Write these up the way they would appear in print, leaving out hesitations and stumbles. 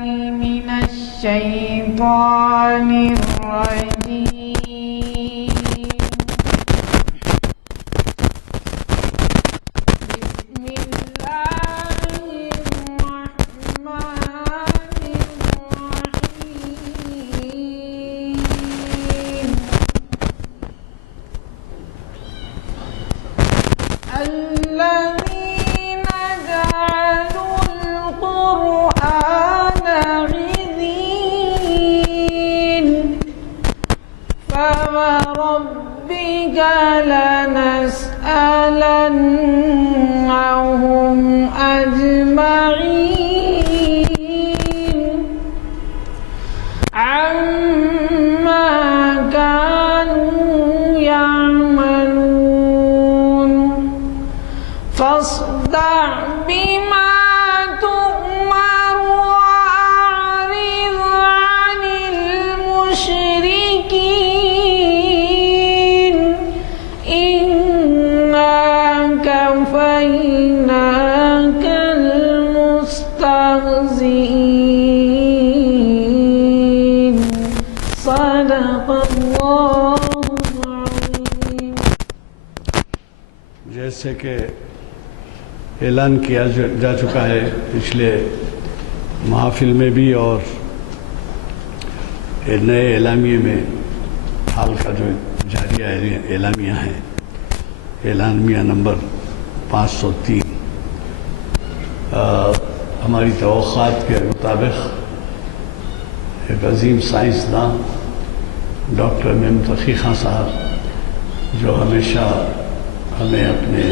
من الشيطان الرجيم. بسم الله الرحمن الرحيم. الذين جعلوا القرآن عضين فوربك لنسألنهم أجمعين عما كانوا يعملون. فاصدع بما تؤمر وأعرض عن المشركين إنا كفيناك المستهزئين. صدق اللہ العظیم. جیسے کہ اعلان کیا جا چکا ہے پچھلے محافل میں بھی اور نئے اعلامیے میں، حال کا جو جاریہ اعلامیہ ہیں، اعلامیہ نمبر 503، ہماری توقعات کے مطابق ایک عظیم سائنسداں ڈاکٹر میم تقی خان صاحب، جو ہمیشہ ہمیں اپنے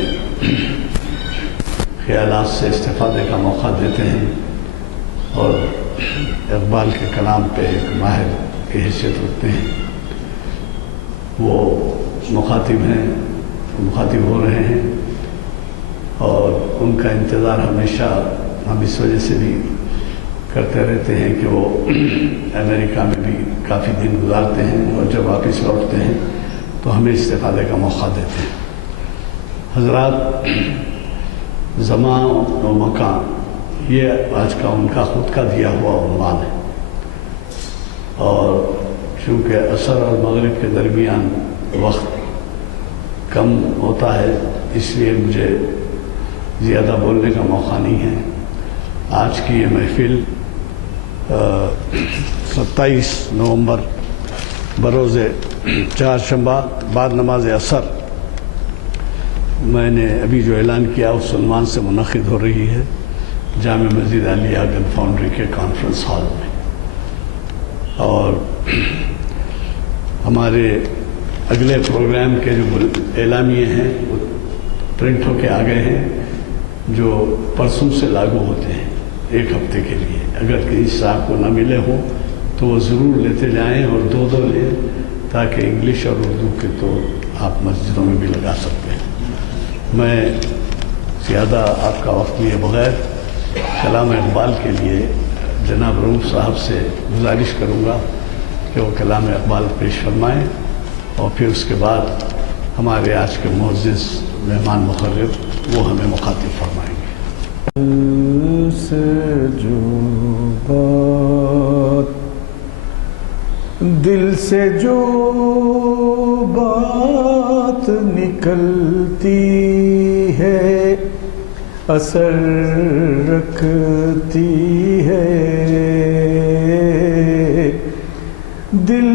خیالات سے استفادے کا موقع دیتے ہیں اور اقبال کے کلام پہ ایک ماہر کی حیثیت رکھتے ہیں، وہ مخاطب ہو رہے ہیں اور ان کا انتظار ہمیشہ ہم اس وجہ سے بھی کرتے رہتے ہیں کہ وہ امریکہ میں بھی کافی دن گزارتے ہیں اور جب واپس لوٹتے ہیں تو ہمیں استفادے کا موقع دیتے ہیں. حضرات، زمان و مکان یہ آج کا ان کا خود کا دیا ہوا عنوان ہے، اور چونکہ عصر اور مغرب کے درمیان وقت کم ہوتا ہے اس لیے مجھے زیادہ بولنے کا موقع نہیں ہے. آج کی یہ محفل 27 نومبر بروز چہارشنبہ بعد نماز عصر میں نے ابھی جو اعلان کیا اس عنوان سے منعقد ہو رہی ہے جامع مسجد علیہ گن فاؤنڈری کے کانفرنس ہال میں. اور ہمارے اگلے پروگرام کے جو اعلامیے ہیں وہ پرنٹ ہو کے آ گئے ہیں، جو پرسوں سے لاگو ہوتے ہیں ایک ہفتے کے لیے. اگر کسی صاحب کو نہ ملے ہوں تو وہ ضرور لیتے جائیں اور دو لیں تاکہ انگلش اور اردو کے تو آپ مسجدوں میں بھی لگا سکتے ہیں. میں زیادہ آپ کا وقت لیے بغیر کلام اقبال کے لیے جناب رؤوف صاحب سے گزارش کروں گا کہ وہ کلام اقبال پیش فرمائیں اور پھر اس کے بعد ہمارے آج کے معزز مہمان مقرر وہ ہمیں مخاطب فرمائیں گے. دل سے جو بات نکلتی ہے اثر رکھتی ہے. دل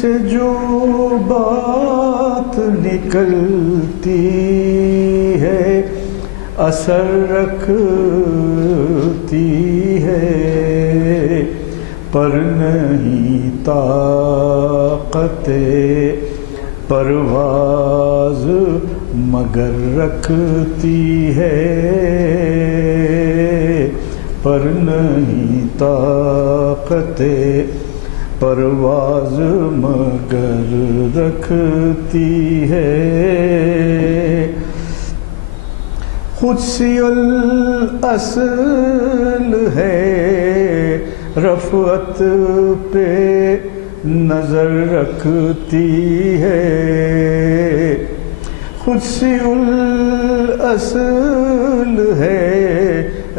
سے جو بات نکلتی ہے اثر رکھتی ہے. پر نہیں طاقت پرواز مگر رکھتی ہے. پر نہیں طاقت پرواز مگر رکھتی ہے. خود سی الاصل ہے رفعت پہ نظر رکھتی ہے. خود سی الاصل ہے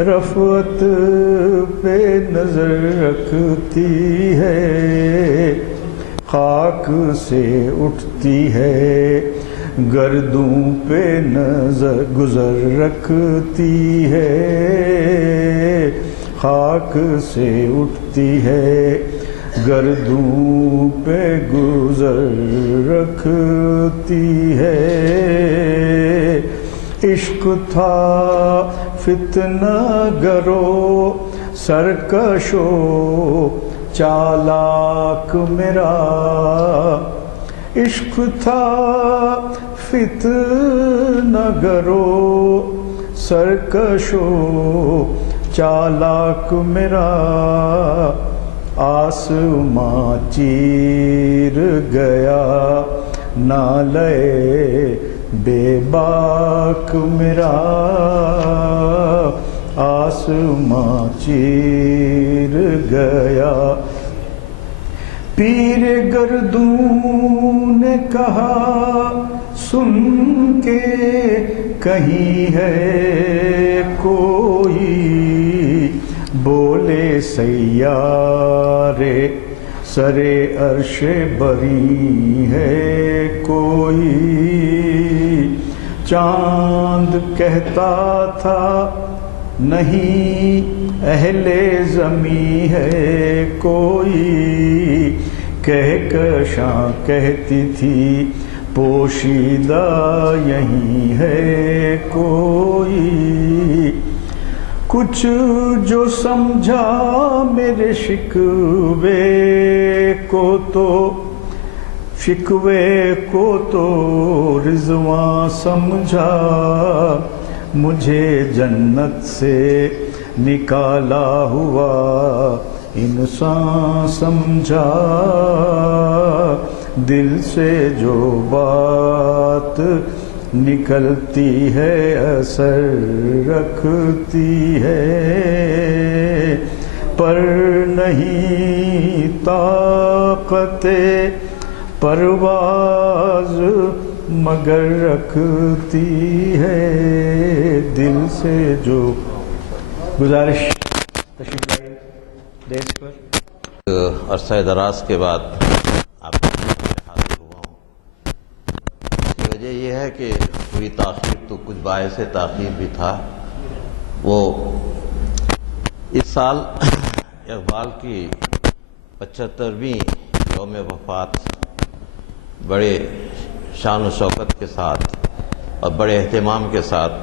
رفعت پہ نظر رکھتی ہے، خاک سے اٹھتی ہے، گردوں پہ نظر گزر رکھتی ہے، خاک سے اٹھتی ہے، گردوں پہ گزر رکھتی ہے۔ عشق تھا فتنہ گرو سرکشو چالاک میرا، عشق تھا فتنہ گرو سرکشو چالاک میرا، آسماں چیر گیا نالے بے باک میرا، آسماں چیر گیا۔ پیر گردوں نے کہا سن کے کہیں ہے کوئی، بولے سیارے سرے عرش بری ہے کوئی، چاند کہتا تھا نہیں اہل زمیں ہے کوئی، کہکشاں کہتی تھی پوشیدہ یہیں ہے کوئی، کچھ جو سمجھا میرے شکوے کو تو رضواں سمجھا، مجھے جنت سے نکالا ہوا انسان سمجھا، دل سے جو بات نکلتی ہے اثر رکھتی ہے، پر نہیں طاقت پرواز مگر رکھتی ہے دل سے جو۔ گزارش تشریف لائے دیش پر۔ عرصہ دراز کے بعد آپ حاضر ہوا ہوں، اس کی وجہ یہ ہے کہ پوری تاخیر تو کچھ باعث تاخیر بھی تھا۔ وہ اس سال اقبال کی 75ویں یوم وفات بڑے شان و شوکت کے ساتھ اور بڑے اہتمام کے ساتھ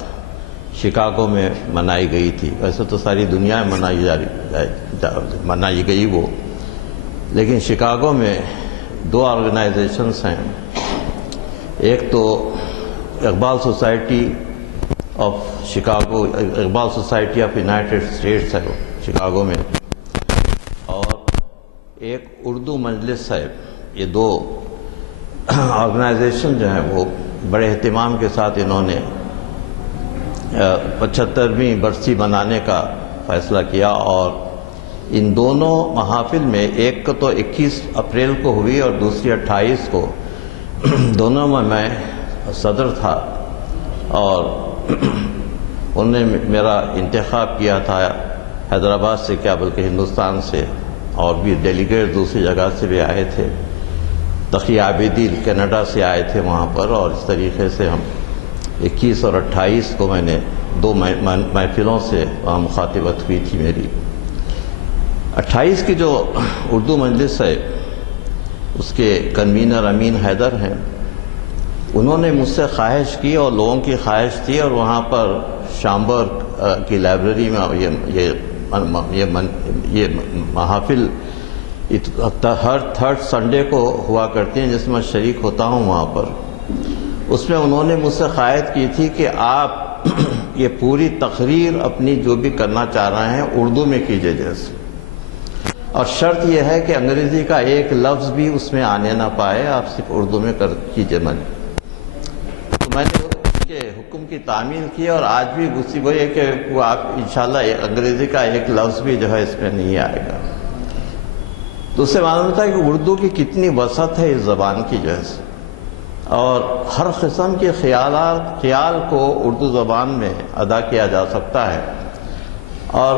شکاگو میں منائی گئی تھی۔ ویسے تو ساری دنیا میں منائی گئی وہ، لیکن شکاگو میں دو آرگنائزیشنز ہیں، ایک تو Iqbal society of Chicago, Iqbal society of United States ہے وہ شکاگو میں، اور ایک اردو مجلس ہے۔ یہ دو آرگنائزیشن جو ہیں وہ بڑے اہتمام کے ساتھ انہوں نے 75ویں برسی منانے کا فیصلہ کیا، اور ان دونوں محافل میں ایک تو 21 اپریل کو ہوئی اور دوسری 28 کو، دونوں میں صدر تھا، اور انہوں نے میرا انتخاب کیا تھا حیدرآباد سے کیا بلکہ ہندوستان سے، اور بھی ڈیلیگیٹ دوسری جگہ سے بھی آئے تھے، تقی عابدی کینیڈا سے آئے تھے وہاں پر، اور اس طریقے سے ہم 21 اور 28 کو میں نے دو محفلوں سے وہاں مخاطبت ہوئی تھی میری۔ 28 کی جو اردو مجلس ہے اس کے کنوینر امین حیدر ہیں، انہوں نے مجھ سے خواہش کی اور لوگوں کی خواہش تھی، اور وہاں پر شامبرگ کی لائبریری میں یہ محافل ہر تھرڈ سنڈے کو ہوا کرتی ہیں جس میں شریک ہوتا ہوں وہاں پر۔ اس میں انہوں نے مجھ سے خواہش کی تھی کہ آپ یہ پوری تقریر اپنی جو بھی کرنا چاہ رہے ہیں اردو میں کیجئے جیسے، اور شرط یہ ہے کہ انگریزی کا ایک لفظ بھی اس میں آنے نہ پائے، آپ صرف اردو میں کیجئے۔ تو میں نے اس کے حکم کی تعمیل کی، اور آج بھی گسی وہی ہے کہ وہ آپ انشاءاللہ انگریزی کا ایک لفظ بھی جو ہے اس میں نہیں آئے گا۔ تو اس سے معلوم ہوتا ہے کہ اردو کی کتنی وسعت ہے اس زبان کی جو ہے، اور ہر قسم کے خیال کو اردو زبان میں ادا کیا جا سکتا ہے، اور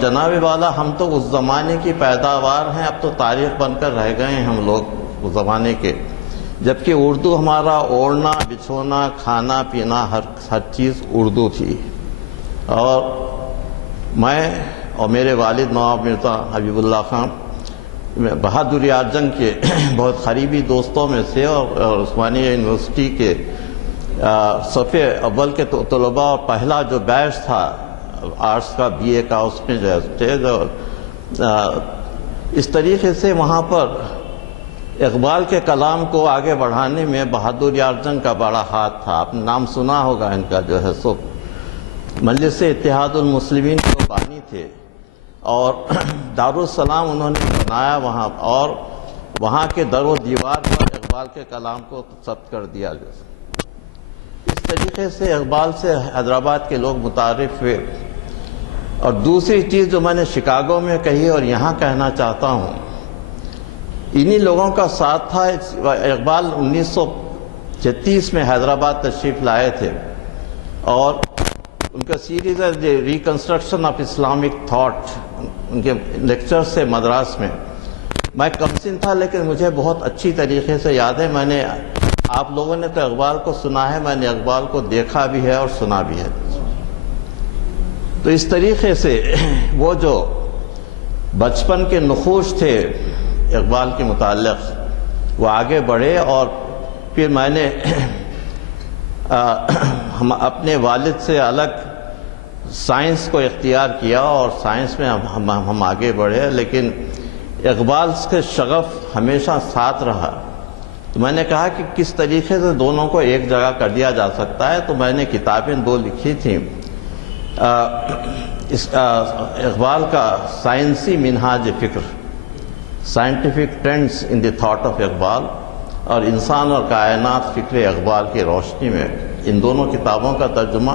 جناب والا ہم تو اس زمانے کی پیداوار ہیں، اب تو تاریخ بن کر رہ گئے ہیں ہم لوگ اس زمانے کے، جبکہ اردو ہمارا اوڑھنا بچھونا کھانا پینا ہر چیز اردو تھی۔ اور میں اور میرے والد نواب مرزا حبیب اللہ خان بہادر یار جنگ کے بہت قریبی دوستوں میں سے، اور عثمانیہ یونیورسٹی کے صفحے اول کے طلباء، اور پہلا جو بیچ تھا آرٹس کا BA کا، اس میں جو تھے، اس طریقے سے وہاں پر اقبال کے کلام کو آگے بڑھانے میں بہادر یار جنگ کا بڑا ہاتھ تھا۔ آپ نے نام سنا ہوگا ان کا، جو ہے سو مجلس اتحاد المسلمین کے بانی تھے، اور دارالسلام انہوں نے بنایا وہاں، اور وہاں کے در و دیوار پر اقبال کے کلام کو ثبت کر دیا۔ اس طریقے سے اقبال سے حیدرآباد کے لوگ متعارف ہوئے۔ اور دوسری چیز جو میں نے شکاگو میں کہی اور یہاں کہنا چاہتا ہوں، انہی لوگوں کا ساتھ تھا۔ اقبال 1936 میں حیدرآباد تشریف لائے تھے، اور ان کا سیریز ہے ریکنسٹرکشن آف اسلامک تھاٹ، ان کے لیکچر سے مدراس میں۔ میں کم سن تھا لیکن مجھے بہت اچھی طریقے سے یاد ہے۔ میں نے، آپ لوگوں نے تو اقبال کو سنا ہے، میں نے اقبال کو دیکھا بھی ہے اور سنا بھی ہے۔ تو اس طریقے سے وہ جو بچپن کے نقوش تھے اقبال کے متعلق، وہ آگے بڑھے، اور پھر میں نے ہم اپنے والد سے الگ سائنس کو اختیار کیا، اور سائنس میں ہم آگے بڑھے، لیکن اقبال کے شغف ہمیشہ ساتھ رہا۔ تو میں نے کہا کہ کس طریقے سے دونوں کو ایک جگہ کر دیا جا سکتا ہے، تو میں نے کتابیں 2 لکھی تھیں۔ اقبال کا سائنسی منہاج فکر، scientific trends in the thought of Iqbal, اور انسان اور کائنات فکر اقبال کی روشنی میں۔ ان دونوں کتابوں کا ترجمہ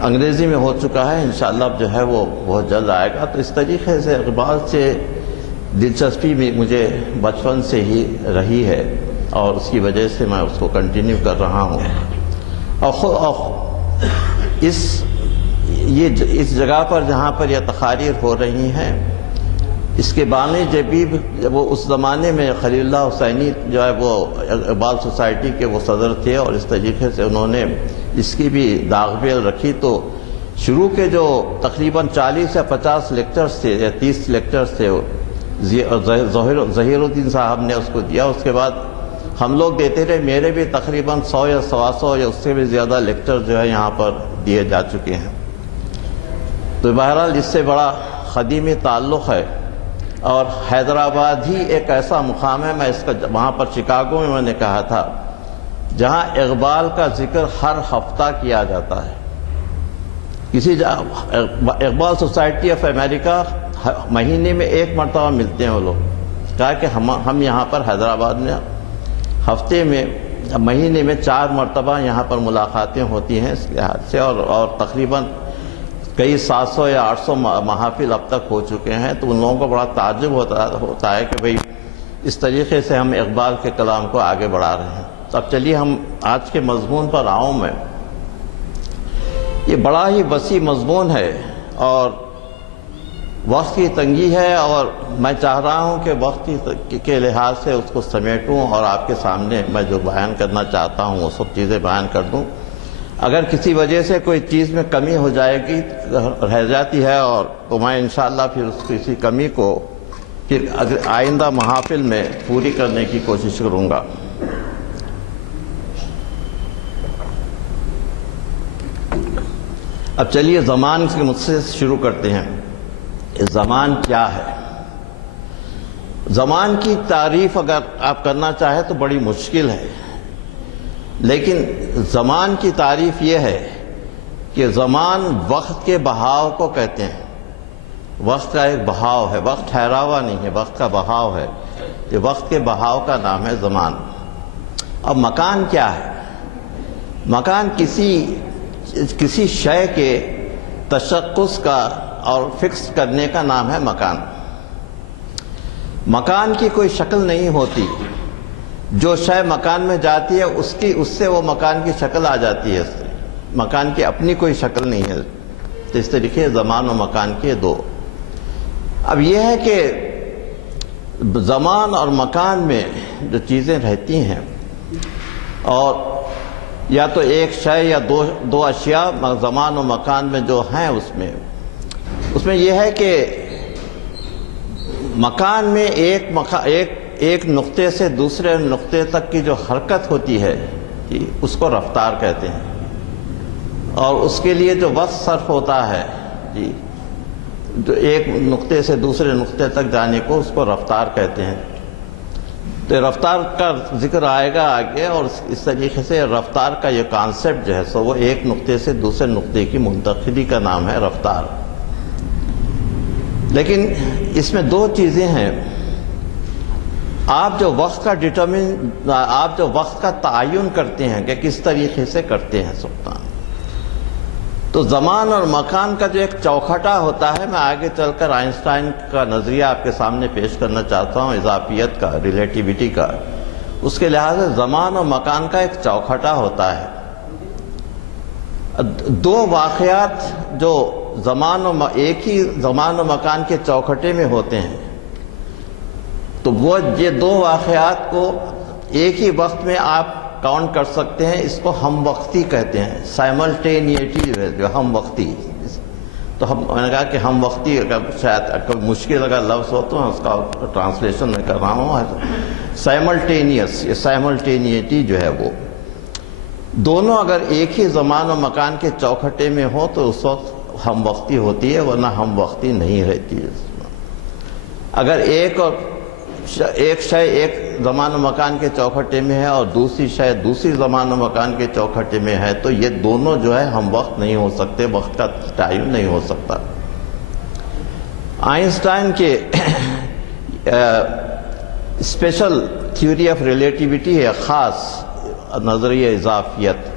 انگریزی میں ہو چکا ہے، انشاءاللہ اب جو ہے وہ بہت جلد آئے گا۔ تو اس طریقے سے اقبال سے دلچسپی بھی مجھے بچپن سے ہی رہی ہے، اور اس کی وجہ سے میں اس کو کنٹینیو کر رہا ہوں۔ اور اس جگہ پر جہاں پر یہ تقاریر ہو رہی ہیں، اس کے بانی جبیب، وہ اس زمانے میں خلیل اللہ حسینی جو ہے وہ اقبال سوسائٹی کے وہ صدر تھے، اور اس طریقے سے انہوں نے اس کی بھی داغ بیل رکھی۔ تو شروع کے جو تقریباً 40 یا 50 لیکچرز تھے یا 30 لیکچرز تھے، ظہیر الدین صاحب نے اس کو دیا۔ اس کے بعد ہم لوگ دیتے رہے، میرے بھی تقریباً 100 یا 125 یا اس سے بھی زیادہ لیکچر جو ہے یہاں پر دیے جا چکے ہیں۔ تو بہرحال اس سے بڑا قدیمی تعلق ہے، اور حیدرآباد ہی ایک ایسا مقام ہے، میں اس کا وہاں پر شکاگو میں نے کہا تھا، جہاں اقبال کا ذکر ہر ہفتہ کیا جاتا ہے۔ اقبال سوسائٹی آف امریکہ مہینے میں 1 مرتبہ ملتے ہیں وہ لوگ، کہا کہ ہم یہاں پر حیدرآباد میں ہفتے میں، مہینے میں 4 مرتبہ یہاں پر ملاقاتیں ہوتی ہیں اس لحاظ سے، اور تقریباً کئی 700 یا 800 محافل اب تک ہو چکے ہیں۔ تو ان لوگوں کو بڑا تعجب ہوتا ہے کہ بھئی اس طریقے سے ہم اقبال کے کلام کو آگے بڑھا رہے ہیں۔ تو اب چلیے ہم آج کے مضمون پر آؤں میں۔ یہ بڑا ہی وسیع مضمون ہے، اور وقت کی تنگی ہے، اور میں چاہ رہا ہوں کہ وقت کے لحاظ سے اس کو سمیٹوں، اور آپ کے سامنے میں جو بیان کرنا چاہتا ہوں وہ سب چیزیں بیان کر دوں۔ اگر کسی وجہ سے کوئی چیز میں کمی ہو جائے گی، رہ جاتی ہے، اور تو میں انشاءاللہ پھر اسی کمی کو پھر آئندہ محافل میں پوری کرنے کی کوشش کروں گا۔ اب چلیے زمان کے مجھ سے شروع کرتے ہیں۔ زمان کیا ہے؟ زمان کی تعریف اگر آپ کرنا چاہیں تو بڑی مشکل ہے، لیکن زمان کی تعریف یہ ہے کہ زمان وقت کے بہاؤ کو کہتے ہیں۔ وقت کا ایک بہاؤ ہے، وقت ٹھہرا ہوا نہیں ہے، وقت کا بہاؤ ہے، یہ وقت کے بہاؤ کا نام ہے زمان۔ اب مکان کیا ہے؟ مکان کسی شے کے تشخص کا اور فکس کرنے کا نام ہے مکان۔ مکان کی کوئی شکل نہیں ہوتی، جو شے مکان میں جاتی ہے اس سے وہ مکان کی شکل آ جاتی ہے۔ مکان کی اپنی کوئی شکل نہیں ہے۔ تو اس طریقے زمان و مکان کے دو. اب یہ ہے کہ زمان اور مکان میں جو چیزیں رہتی ہیں، اور یا تو ایک شے یا دو اشیاء زمان و مکان میں جو ہیں، اس میں یہ ہے کہ مکان میں ایک نقطے سے دوسرے نقطے تک کی جو حرکت ہوتی ہے جی، اس کو رفتار کہتے ہیں، اور اس کے لیے جو وقت صرف ہوتا ہے جی، جو ایک نقطے سے دوسرے نقطے تک جانے کو، اس کو رفتار کہتے ہیں. تو رفتار کا ذکر آئے گا آگے، اور اس طریقے سے رفتار کا یہ کانسیپٹ جو ہے سو وہ ایک نقطے سے دوسرے نقطے کی منتقلی کا نام ہے رفتار. لیکن اس میں دو چیزیں ہیں. آپ جو وقت کا تعین کرتے ہیں کہ کس طریقے سے کرتے ہیں سلطان، تو زمان اور مکان کا جو ایک چوکھٹا ہوتا ہے، میں آگے چل کر آئنسٹائن کا نظریہ آپ کے سامنے پیش کرنا چاہتا ہوں، اضافیت کا، ریلیٹیوٹی کا. اس کے لحاظ سے زمان اور مکان کا ایک چوکھٹا ہوتا ہے. دو واقعات جو ایک ہی زمان و مکان کے چوکھٹے میں ہوتے ہیں، تو وہ یہ دو واقعات کو ایک ہی وقت میں آپ کاؤنٹ کر سکتے ہیں. اس کو ہم وقتی کہتے ہیں. سائملٹینیٹی جو ہم وقتی، تو میں نے کہا کہ ہم وقتی اگر شاید مشکل اگر لفظ ہو تو اس کا ٹرانسلیشن میں کر رہا ہوں. سائملٹینیس، یہ سائملٹینیٹی جو ہے وہ دونوں اگر ایک ہی زمان و مکان کے چوکھٹے میں ہو تو اس وقت ہم وقتی ہوتی ہے، ورنہ ہم وقتی نہیں رہتی ہے. اگر ایک شے ایک زمان و مکان کے چوکھٹے میں ہے اور دوسری شے دوسری زمان و مکان کے چوکھٹے میں ہے، تو یہ دونوں جو ہے ہم وقت نہیں ہو سکتے، وقت کا تعین نہیں ہو سکتا. آئنسٹائن کے اسپیشل تھیوری آف ریلیٹیوٹی ہے، خاص نظریہ اضافیت،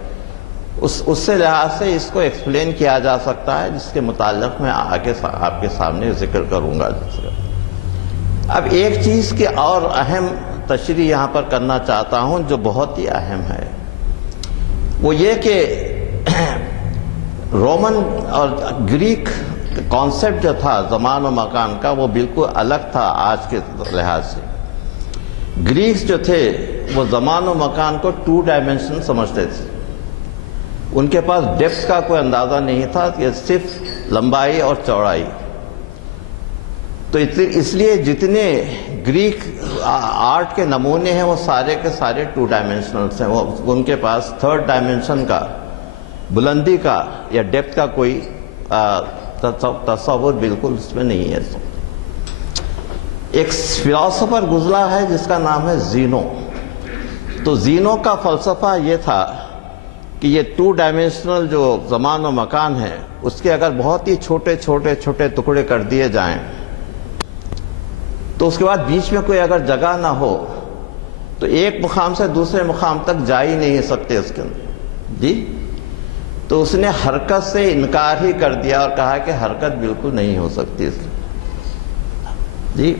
اس سے لحاظ سے اس کو ایکسپلین کیا جا سکتا ہے، جس کے متعلق میں آگے آپ کے سامنے ذکر کروں گا. اب ایک چیز کی اور اہم تشریح یہاں پر کرنا چاہتا ہوں جو بہت ہی اہم ہے، وہ یہ کہ رومن اور گریک کانسیپٹ جو تھا زمان و مکان کا، وہ بالکل الگ تھا آج کے لحاظ سے. گریکس جو تھے وہ زمان و مکان کو 2 ڈائمینشن سمجھتے تھے. ان کے پاس ڈیپتھ کا کوئی اندازہ نہیں تھا، کہ صرف لمبائی اور چوڑائی. تو اس لیے جتنے گریک آرٹ کے نمونے ہیں وہ سارے کے سارے 2 ڈائمینشنلس ہیں. وہ ان کے پاس 3rd ڈائمینشن کا، بلندی کا یا ڈیپتھ کا کوئی تصور بالکل اس میں نہیں ہے. ایک فلاسفر گزرا ہے جس کا نام ہے زینو. تو زینو کا فلسفہ یہ تھا کہ یہ 2 ڈائمینشنل جو زمان و مکان ہے، اس کے اگر بہت ہی چھوٹے ٹکڑے کر دیے جائیں، تو اس کے بعد بیچ میں کوئی اگر جگہ نہ ہو تو ایک مقام سے دوسرے مقام تک جا ہی نہیں سکتے اس کے اندر جی. تو اس نے حرکت سے انکار ہی کر دیا اور کہا کہ حرکت بالکل نہیں ہو سکتی اس جی.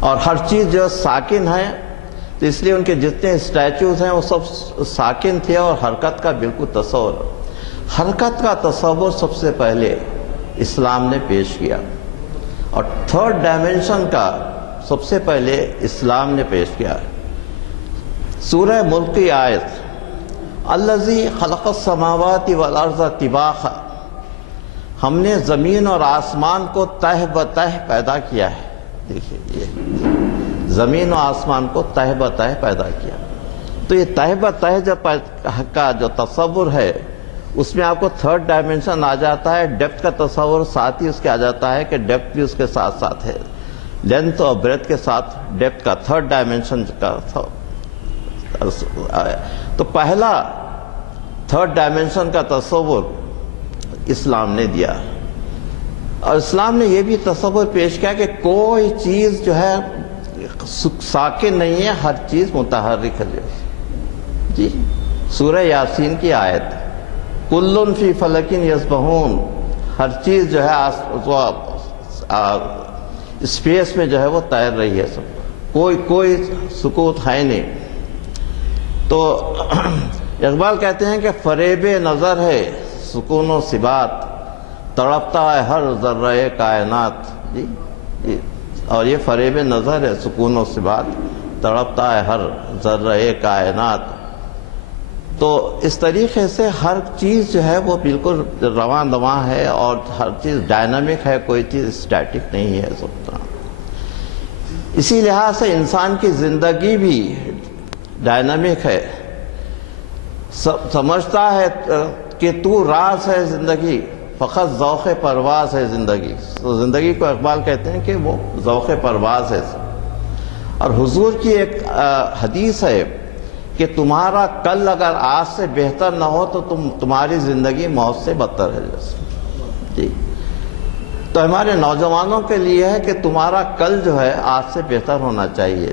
اور ہر چیز جو ساکن ہے، تو اس لیے ان کے جتنے اسٹیچوز ہیں وہ سب ساکن تھے، اور حرکت کا بالکل تصور، حرکت کا تصور سب سے پہلے اسلام نے پیش کیا. اور 3rd ڈائمینشن کا سب سے پہلے اسلام نے پیش کیا. سورہ ملک کی آیت، الذی خلق السماوات والارض طباقا، ہم نے زمین اور آسمان کو تہ بتہ پیدا کیا ہے. دیکھیے، یہ زمین و آسمان کو تہ بتہ پیدا کیا. تو یہ تہ بتہ کا جو تصور ہے، اس میں آپ کو 3rd ڈائمینشن آ جاتا ہے. ڈیپتھ کا تصور ساتھ ہی اس کے آ جاتا ہے کہ ڈیپتھ بھی اس کے ساتھ ساتھ ہے، لینتھ اور بریتھ کے ساتھ ڈیپتھ کا 3rd ڈائمینشن کا. تو پہلا 3rd ڈائمینشن کا تصور اسلام نے دیا. اور اسلام نے یہ بھی تصور پیش کیا کہ کوئی چیز جو ہے ساکن نہیں ہے، ہر چیز متحرک ہے جی. سورہ یاسین کی آیت، کل فی فلک یسبحون، ہر چیز جو ہے اسپیس میں جو ہے وہ تیر رہی ہے، سب کوئی سکوت ہے نہیں. تو اقبال کہتے ہیں کہ فریب نظر ہے سکون و ثبات، تڑپتا ہے ہر ذرہ کائنات. جی اور یہ فریب نظر ہے سکون و ثبات. تڑپتا ہے ہر ذرہ کائنات. تو اس طریقے سے ہر چیز جو ہے وہ بالکل رواں دواں ہے اور ہر چیز ڈائنامک ہے, کوئی چیز اسٹیٹک نہیں ہے سب کا. اسی لحاظ سے انسان کی زندگی بھی ڈائنامک ہے. سمجھتا ہے کہ تو راز ہے زندگی, فقط ذوق پرواز ہے زندگی. تو زندگی کو اقبال کہتے ہیں کہ وہ ذوق پرواز ہے. اور حضور کی ایک حدیث ہے کہ تمہارا کل اگر آج سے بہتر نہ ہو تو تمہاری زندگی موت سے بدتر ہے جیسے. جی تو ہمارے نوجوانوں کے لیے ہے کہ تمہارا کل جو ہے آج سے بہتر ہونا چاہیے.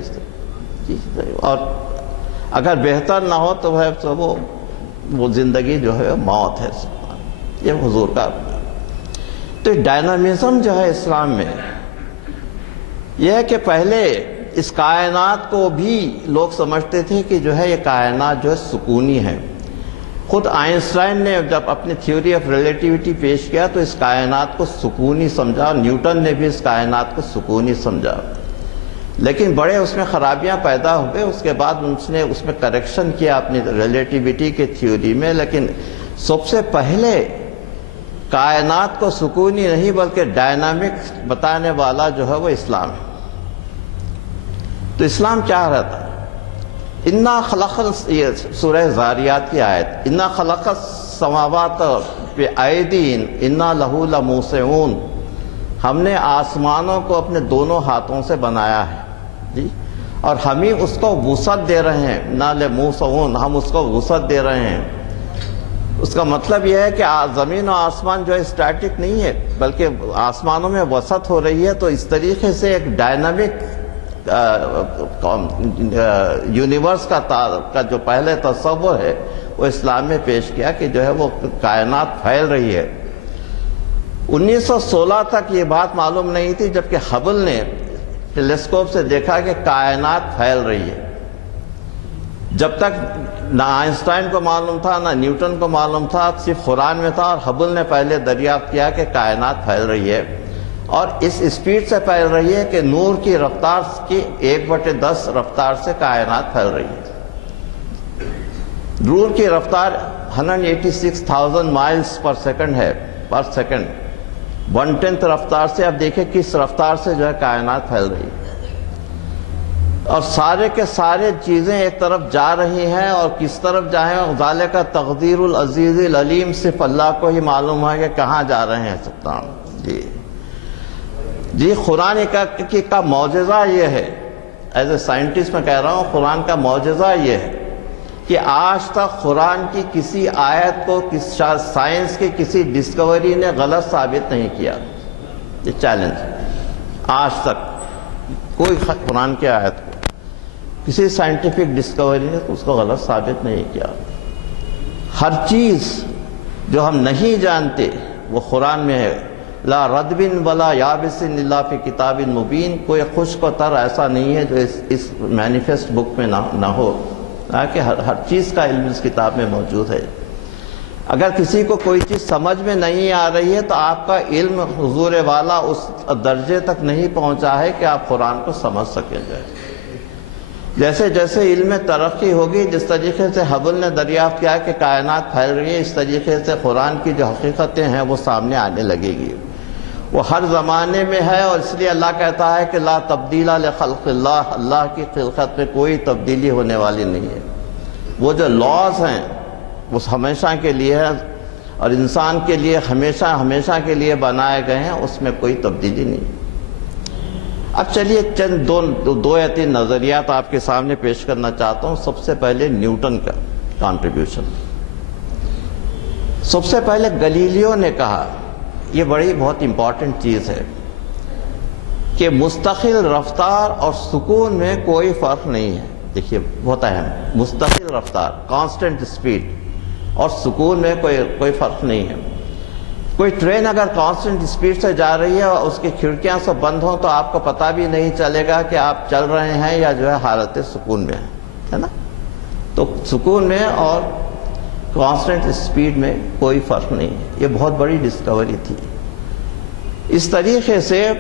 جی اور اگر بہتر نہ ہو تو ہے تو وہ زندگی جو ہے موت ہے. یہ حضور کا. تو ڈائنامزم جو ہے اسلام میں یہ ہے کہ پہلے اس کائنات کو بھی لوگ سمجھتے تھے کہ جو ہے یہ کائنات جو ہے سکونی ہے. خود آئنسٹائن نے جب اپنی تھیوری آف ریلیٹیوٹی پیش کیا تو اس کائنات کو سکونی سمجھا. نیوٹن نے بھی اس کائنات کو سکونی سمجھا, لیکن بڑے اس میں خرابیاں پیدا ہوئے. اس کے بعد اس نے اس میں کریکشن کیا اپنی ریلیٹیوٹی کے تھیوری میں. لیکن سب سے پہلے کائنات کو سکونی نہیں بلکہ ڈائنامک بتانے والا جو ہے وہ اسلام ہے. تو اسلام کیا رہتا ہے؟ انا خلق, یہ سورہ زاریات کی آیت, انا خلق السماوات بأیدین انا لہو لموسعون. ہم نے آسمانوں کو اپنے دونوں ہاتھوں سے بنایا ہے. جی اور ہم ہی اس کو وسعت دے رہے ہیں. انا لموسعون, ہم اس کو وسعت دے رہے ہیں. اس کا مطلب یہ ہے کہ زمین و آسمان جو ہے اسٹیٹک نہیں ہے بلکہ آسمانوں میں وسعت ہو رہی ہے. تو اس طریقے سے ایک ڈائنامک یونیورس کا جو پہلے تصور ہے وہ اسلام میں پیش کیا کہ جو ہے وہ کائنات پھیل رہی ہے. 1916 تک یہ بات معلوم نہیں تھی جبکہ ہبل نے ٹیلیسکوپ سے دیکھا کہ کائنات پھیل رہی ہے. جب تک نہ آئنسٹائن کو معلوم تھا نہ نیوٹن کو معلوم تھا, صرف قرآن میں تھا. اور ہبل نے پہلے دریافت کیا کہ کائنات پھیل رہی ہے اور اس اسپیڈ سے پھیل رہی ہے کہ نور کی رفتار کی 1/10 رفتار سے کائنات پھیل رہی ہے. نور کی رفتار 186,000 مائلز پر سیکنڈ ہے, پر سیکنڈ. 1/10 رفتار سے اب دیکھیں کس رفتار سے جو ہے کائنات پھیل رہی ہے. اور سارے کے سارے چیزیں ایک طرف جا رہی ہیں اور کس طرف جائیں ذالک تقدیر العزیز العلیم. صرف اللہ کو ہی معلوم ہے کہ کہاں جا رہے ہیں سب کام. جی قرآن کا معجزہ یہ ہے, ایز اے سائنٹسٹ میں کہہ رہا ہوں, قرآن کا معجزہ یہ ہے کہ آج تک قرآن کی کسی آیت کو سائنس کی کسی ڈسکوری نے غلط ثابت نہیں کیا. یہ چیلنج, آج تک کوئی قرآن کی آیت کو کسی سائنٹیفک ڈسکوری نے اس کو غلط ثابت نہیں کیا. ہر چیز جو ہم نہیں جانتے وہ قرآن میں ہے. لا ردب ولا یابس الا فی کتاب مبین. کوئی خشک و تر ایسا نہیں ہے جو اس مینیفیسٹ بک میں نہ ہو, کہ ہر چیز کا علم اس کتاب میں موجود ہے. اگر کسی کو کوئی چیز سمجھ میں نہیں آ رہی ہے تو آپ کا علم حضور والا اس درجے تک نہیں پہنچا ہے کہ آپ قرآن کو سمجھ سکیں. جیسے جیسے علم میں ترقی ہوگی, جس طریقے سے ہبل نے دریافت کیا کہ کائنات پھیل رہی ہے, اس طریقے سے قرآن کی جو حقیقتیں ہیں وہ سامنے آنے لگے گی. وہ ہر زمانے میں ہے اور اس لیے اللہ کہتا ہے کہ لا تبدیل لخلق اللہ. اللہ کی خلقت میں کوئی تبدیلی ہونے والی نہیں ہے. وہ جو لاز ہیں وہ ہمیشہ کے لیے ہے اور انسان کے لیے ہمیشہ کے لیے بنائے گئے ہیں, اس میں کوئی تبدیلی نہیں. اب چلیے چند دو یا تین نظریات آپ کے سامنے پیش کرنا چاہتا ہوں. سب سے پہلے نیوٹن کا کنٹریبیوشن. سب سے پہلے گلیلیو نے کہا, یہ بڑی بہت امپورٹنٹ چیز ہے, کہ مستقل رفتار اور سکون میں کوئی فرق نہیں ہے. دیکھیے بہت اہم, مستقل رفتار کانسٹنٹ اسپیڈ اور سکون میں کوئی فرق نہیں ہے. کوئی ٹرین اگر کانسٹنٹ اسپیڈ سے جا رہی ہے اور اس کی کھڑکیاں سب بند ہوں تو آپ کو پتہ بھی نہیں چلے گا کہ آپ چل رہے ہیں یا جو ہے حالت سکون میں ہے نا. تو سکون میں اور کانسٹنٹ اسپیڈ میں کوئی فرق نہیں ہے. یہ بہت بڑی ڈسکوری تھی. اس طریقے سے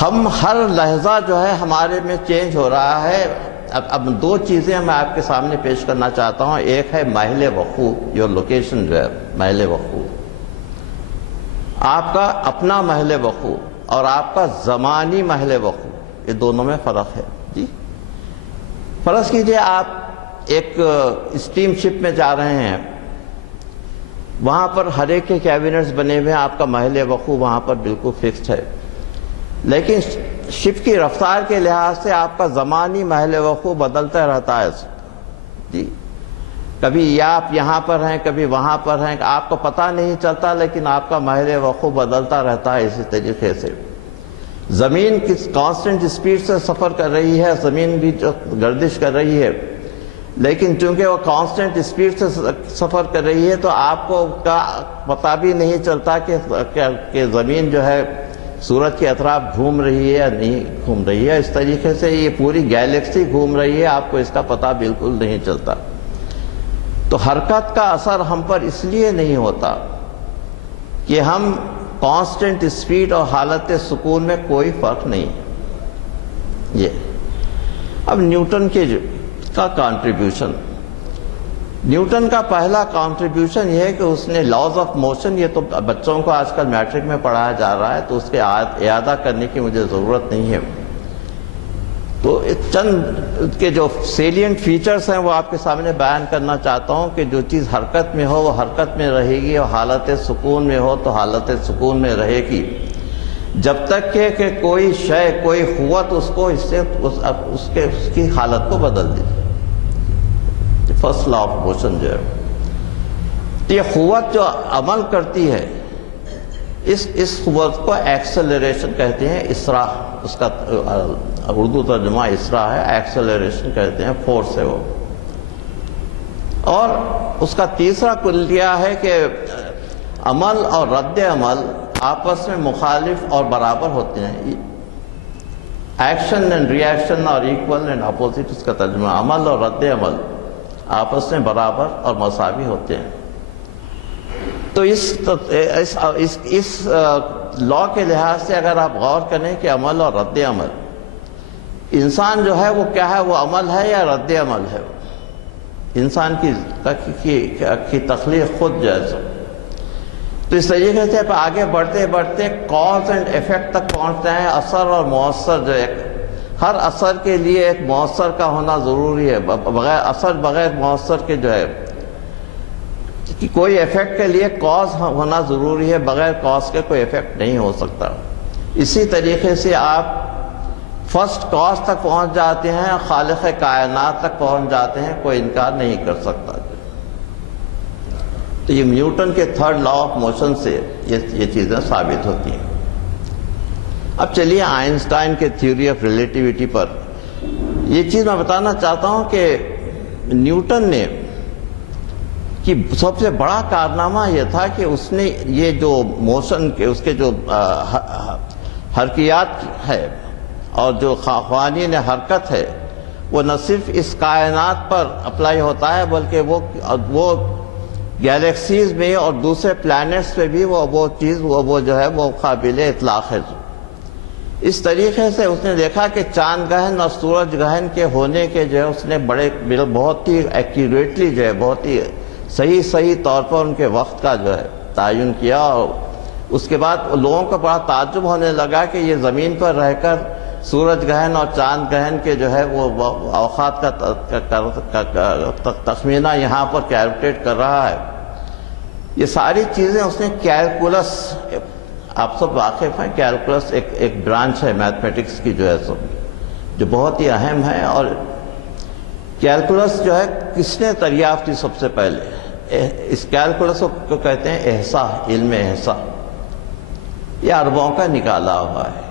ہم ہر لحظہ جو ہے ہمارے میں چینج ہو رہا ہے. اب دو چیزیں میں آپ کے سامنے پیش کرنا چاہتا ہوں. ایک ہے محل وقوع، جو لوکیشن جو ہے محل وقوع، آپ کا اپنا محل وقوع اور آپ کا زمانی محل وقوع، یہ دونوں میں فرق ہے. جی فرض کیجئے آپ ایک اسٹیم شپ میں جا رہے ہیں، وہاں پر ہر ایک کے کیبنٹس بنے ہوئے ہیں، آپ کا محل وقوع وہاں پر بالکل فکسڈ ہے، لیکن شپ کی رفتار کے لحاظ سے آپ کا زمانی محل وقوع بدلتا رہتا ہے. جی کبھی یا آپ یہاں پر ہیں، کبھی وہاں پر ہیں، آپ کو پتہ نہیں چلتا، لیکن آپ کا محل وقوع بدلتا رہتا ہے. اسی طریقے سے زمین کس کانسٹنٹ اسپیڈ سے سفر کر رہی ہے، زمین بھی جو گردش کر رہی ہے، لیکن چونکہ وہ کانسٹنٹ اسپیڈ سے سفر کر رہی ہے تو آپ کو کا پتہ بھی نہیں چلتا کہ زمین جو ہے سورج کے اطراف گھوم رہی ہے یا نہیں گھوم رہی ہے. اس طریقے سے یہ پوری گیلیکسی گھوم رہی ہے، آپ کو اس کا پتہ بالکل نہیں چلتا. تو حرکت کا اثر ہم پر اس لیے نہیں ہوتا کہ ہم کانسٹنٹ اسپیڈ اور حالت سکون میں کوئی فرق نہیں. یہ اب نیوٹن کا کانٹریبیوشن، نیوٹن کا پہلا کانٹریبیوشن یہ ہے کہ اس نے لاز آف موشن، یہ تو بچوں کو آج کل میٹرک میں پڑھایا جا رہا ہے تو اس کے اعادہ کرنے کی مجھے ضرورت نہیں ہے. تو چند کے جو سیلینٹ فیچرز ہیں وہ آپ کے سامنے بیان کرنا چاہتا ہوں کہ جو چیز حرکت میں ہو وہ حرکت میں رہے گی، اور حالت سکون میں ہو تو حالت سکون میں رہے گی، جب تک کہ کوئی شے، کوئی قوت اس کو اس کی حالت کو بدل دے. فرسٹ لا آف موشن جو ہے، یہ قوت جو عمل کرتی ہے اس قوت کو ایکسلریشن کہتے ہیں. اسراء، اس کا اردو ترجمہ اسراء ہے، ایکسلریشن کہتے ہیں، فورس ہے وہ. اور اس کا تیسرا کلیہ ہے کہ عمل اور رد عمل آپس میں مخالف اور برابر ہوتے ہیں. ایکشن اینڈ ری ایکشن اور ایکول اینڈ اپوزٹ، اس کا ترجمہ عمل اور رد عمل آپس میں برابر اور مساوی ہوتے ہیں. تو اس لا کے لحاظ سے اگر آپ غور کریں کہ عمل اور رد عمل، انسان جو ہے وہ کیا ہے، وہ عمل ہے یا رد عمل ہے؟ انسان کی تخلیق خود جو ہے. تو اس طریقے سے آگے بڑھتے بڑھتے کاز اینڈ ایفیکٹ تک پہنچتے ہیں. اثر اور مؤثر جو ہے، ہر اثر کے لیے ایک مؤثر کا ہونا ضروری ہے. بغیر مؤثر کے جو ہے کہ کوئی ایفیکٹ کے لیے کاز ہونا ضروری ہے، بغیر کاز کے کوئی ایفیکٹ نہیں ہو سکتا. اسی طریقے سے آپ فرسٹ کاز تک پہنچ جاتے ہیں، خالق کائنات تک پہنچ جاتے ہیں، کوئی انکار نہیں کر سکتا. تو یہ نیوٹن کے تھرڈ لا آف موشن سے یہ چیزیں ثابت ہوتی ہیں. اب چلیے آئنسٹائن کے تھیوری آف ریلیٹیوٹی پر یہ چیز میں بتانا چاہتا ہوں کہ نیوٹن نے کہ سب سے بڑا کارنامہ یہ تھا کہ اس نے یہ جو موشن کے اس کے جو حرکیات ہے اور جو قوانین حرکت ہے وہ نہ صرف اس کائنات پر اپلائی ہوتا ہے بلکہ وہ گیلیکسیز میں اور دوسرے پلانٹس پہ بھی وہ چیز وہ جو ہے وہ قابل اطلاق ہے. اس طریقے سے اس نے دیکھا کہ چاند گہن اور سورج گہن کے ہونے کے جو ہے اس نے بہت ہی ایکوریٹلی جو ہے بہت ہی صحیح طور پر ان کے وقت کا جو ہے تعین کیا. اور اس کے بعد لوگوں کو بڑا تعجب ہونے لگا کہ یہ زمین پر رہ کر سورج گہن اور چاند گہن کے جو ہے وہ اوقات کا تخمینہ یہاں پر کیلکولیٹ کر رہا ہے. یہ ساری چیزیں اس نے کیلکولس، آپ سب واقف ہیں کیلکولس ایک برانچ ہے میتھمیٹکس کی جو ہے جو بہت ہی اہم ہے. اور کیلکولس جو ہے کس نے دریافت کی سب سے پہلے؟ اس کیلکولس کو کہتے ہیں احصاء، علم احصاء. یہ عربوں کا نکالا ہوا ہے.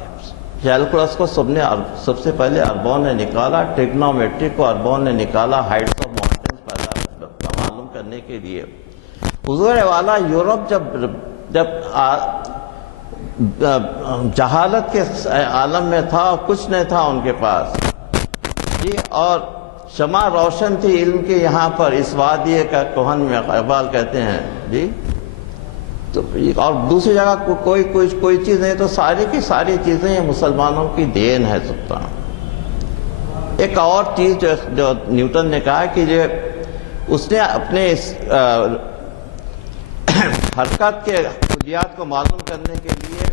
کیلکولس کو سب سے پہلے عربوں نے نکالا. ٹریگنومیٹری کو عربوں نے نکالا ہائٹس آف ماؤنٹینز پہلا معلوم کرنے کے لیے. حضور والا یورپ جب جہالت کے عالم میں تھا اور کچھ نہیں تھا ان کے پاس جی، اور شمع روشن تھی علم کے یہاں پر اس وادی کا کوہن میں اقبال کہتے ہیں جی. تو اور دوسری جگہ کوئی چیز نہیں، تو ساری کی ساری چیزیں یہ مسلمانوں کی دین ہے سلطان۔ ایک اور چیز جو نیوٹن نے کہا کہ اس نے اپنے اس حرکت کے کلیات کو معلوم کرنے کے لیے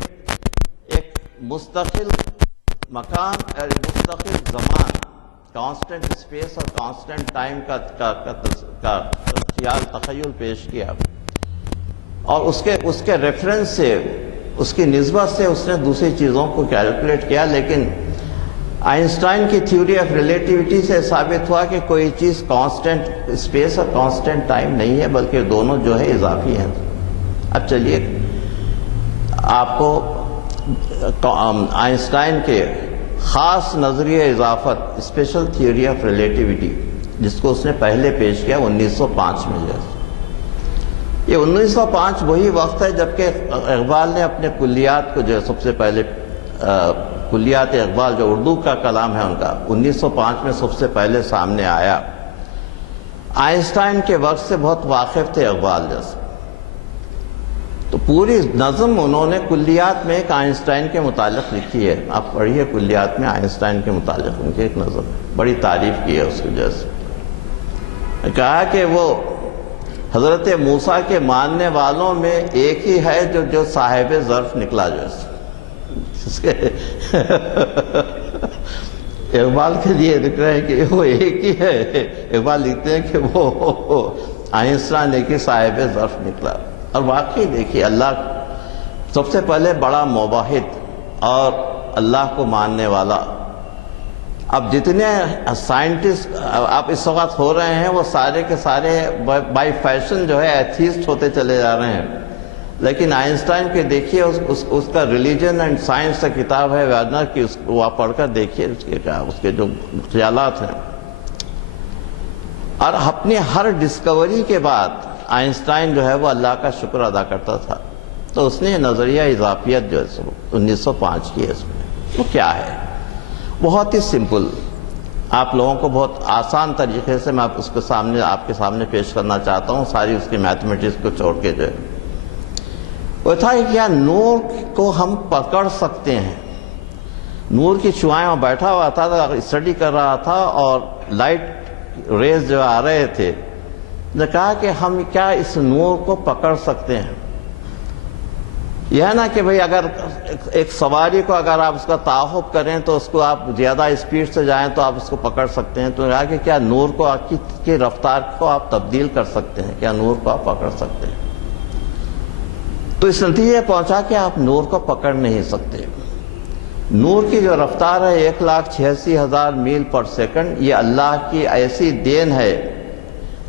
ایک مستقل مکان اور مستقل زمان، کانسٹنٹ اسپیس اور کانسٹنٹ ٹائم کا خیال تخیل پیش کیا، اور اس کے ریفرنس سے، اس کی نسبت سے اس نے دوسری چیزوں کو کیلکولیٹ کیا۔ لیکن آئنسٹائن کی تھیوری آف ریلیٹیوٹی سے ثابت ہوا کہ کوئی چیز کانسٹنٹ اسپیس اور کانسٹنٹ ٹائم نہیں ہے، بلکہ دونوں جو ہے اضافی ہیں۔ اب چلیے آپ کو آئنسٹائن کے خاص نظریہ اضافت، اسپیشل تھیوری آف ریلیٹیوٹی، جس کو اس نے پہلے پیش کیا 1905 میں۔ یہ 1905 وہی وقت ہے جبکہ اقبال نے اپنے کلیات کو جو سب سے پہلے کلیات اقبال جو اردو کا کلام ہے ان کا 1905 میں سب سے پہلے سامنے آیا۔ آئنسٹائن کے وقت سے بہت واقف تھے اقبال جیسے، تو پوری نظم انہوں نے کلیات میں ایک آئنسٹائن کے متعلق لکھی ہے۔ آپ پڑھیے کلیات میں آئنسٹائن کے متعلق ان کی ایک نظم ہے، بڑی تعریف کی ہے اس کی جیسے۔ کہا کہ وہ حضرت موسیٰ کے ماننے والوں میں ایک ہی ہے جو صاحب ظرف نکلا جیسے۔ اس کے اقبال کے لیے لکھ رہے ہیں کہ وہ ایک ہی ہے، اقبال لکھتے ہیں کہ وہ آئنسٹائن ایک ہی صاحب ظرف نکلا۔ اور واقعی دیکھیے اللہ سب سے پہلے بڑا مباحث اور اللہ کو ماننے والا۔ اب جتنے سائنٹسٹ آپ اس وقت ہو رہے ہیں وہ سارے کے سارے بائی فیشن جو ہے ایتھیسٹ ہوتے چلے جا رہے ہیں، لیکن آئنسٹائن کے دیکھیے اس کا ریلیجن اینڈ سائنس کا کتاب ہے ویرنر کی، وہ آپ پڑھ کر دیکھیے اس کے جو خیالات ہیں۔ اور اپنی ہر ڈسکوری کے بعد آئنسٹائن جو ہے وہ اللہ کا شکر ادا کرتا تھا۔ تو اس نے نظریہ اضافیت جو ہے 1905 کی ہے، اس میں وہ کیا ہے؟ بہت ہی سمپل، آپ لوگوں کو بہت آسان طریقے سے میں اس کے سامنے آپ کے سامنے پیش کرنا چاہتا ہوں، ساری اس کی میتھمیٹکس کو چھوڑ کے جو ہے وہ تھا کہ کیا نور کو ہم پکڑ سکتے ہیں؟ نور کی شعاعیں میں بیٹھا ہوا تھا، اسٹڈی کر رہا تھا اور لائٹ ریز جو آ رہے تھے، نے کہا کہ ہم کیا اس نور کو پکڑ سکتے ہیں؟ یہ ہے نا کہ بھئی اگر ایک سواری کو اگر آپ اس کا تعاقب کریں تو اس کو آپ زیادہ اسپیڈ سے جائیں تو آپ اس کو پکڑ سکتے ہیں، تو کہا کہ کیا نور کو کی رفتار کو آپ تبدیل کر سکتے ہیں؟ کیا نور کو آپ پکڑ سکتے ہیں؟ تو اس نتیجے پہنچا کہ آپ نور کو پکڑ نہیں سکتے۔ نور کی جو رفتار ہے 1,86,000 میل پر سیکنڈ، یہ اللہ کی ایسی دین ہے،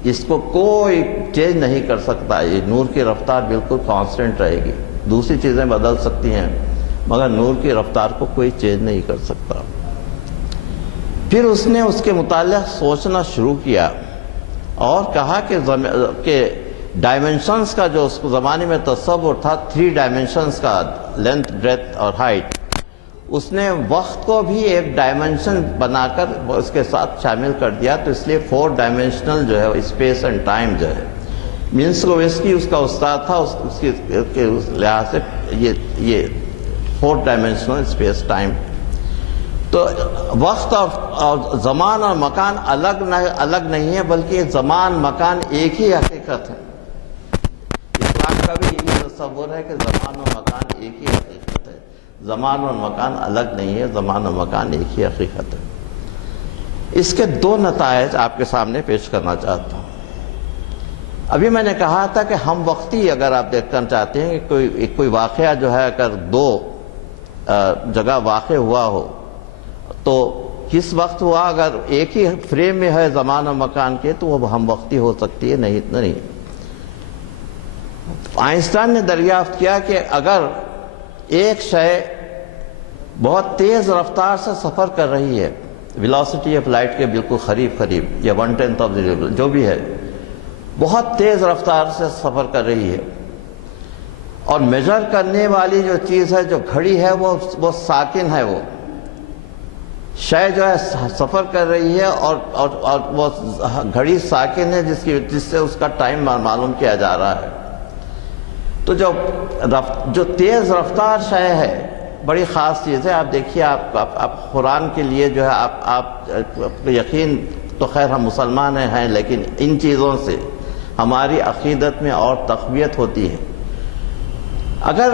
اس کو کوئی چینج نہیں کر سکتا۔ یہ نور کی رفتار بالکل کانسٹنٹ رہے گی، دوسری چیزیں بدل سکتی ہیں مگر نور کی رفتار کو کوئی چینج نہیں کر سکتا۔ پھر اس نے اس کے متعلق سوچنا شروع کیا اور کہا کہ ڈائمنشنز کا جو اس زمانے میں تصور تھا 3 ڈائمنشنز کا، لینتھ، بریتھ اور ہائٹ، اس نے وقت کو بھی ایک ڈائمنشن بنا کر اس کے ساتھ شامل کر دیا، تو اس لیے 4 ڈائمنشنل جو ہے اسپیس اینڈ ٹائم جو ہے، مینسکوویسکی اس کا استاد تھا، اس کے لحاظ سے یہ 4 ڈائمنشنل اسپیس ٹائم۔ تو وقت اور زمان اور مکان الگ نہیں ہے، بلکہ زمان مکان ایک ہی حقیقت ہے۔ اسلام کا بھی یہی تصور ہے کہ زمان اور مکان ایک ہی حقیقت ہے، زمان اور مکان الگ نہیں ہے، زمان اور مکان ایک ہی حقیقت ہے۔ اس کے 2 نتائج آپ کے سامنے پیش کرنا چاہتا ہوں۔ ابھی میں نے کہا تھا کہ ہم وقتی اگر آپ دیکھنا چاہتے ہیں کہ کوئی واقعہ جو ہے اگر 2 جگہ واقع ہوا ہو تو کس وقت ہوا، اگر ایک ہی فریم میں ہے زمان و مکان کے تو وہ ہم وقتی ہو سکتی ہے، نہیں۔ آئنسٹائن نے دریافت کیا کہ اگر ایک شے بہت تیز رفتار سے سفر کر رہی ہے، ویلاسٹی آف لائٹ کے بالکل قریب یا 1/10 آف دی جو بھی ہے، بہت تیز رفتار سے سفر کر رہی ہے، اور میجر کرنے والی جو چیز ہے، جو گھڑی ہے، وہ ساکن ہے، وہ شے جو ہے سفر کر رہی ہے اور وہ گھڑی ساکن ہے، جس سے اس کا ٹائم معلوم کیا جا رہا ہے۔ تو جو تیز رفتار شے ہے بڑی خاص چیز ہے. آپ دیکھیے، آپ قرآن کے لیے جو ہے آپ یقین تو خیر ہم مسلمان ہیں، لیکن ان چیزوں سے ہماری عقیدت میں اور تقویت ہوتی ہے. اگر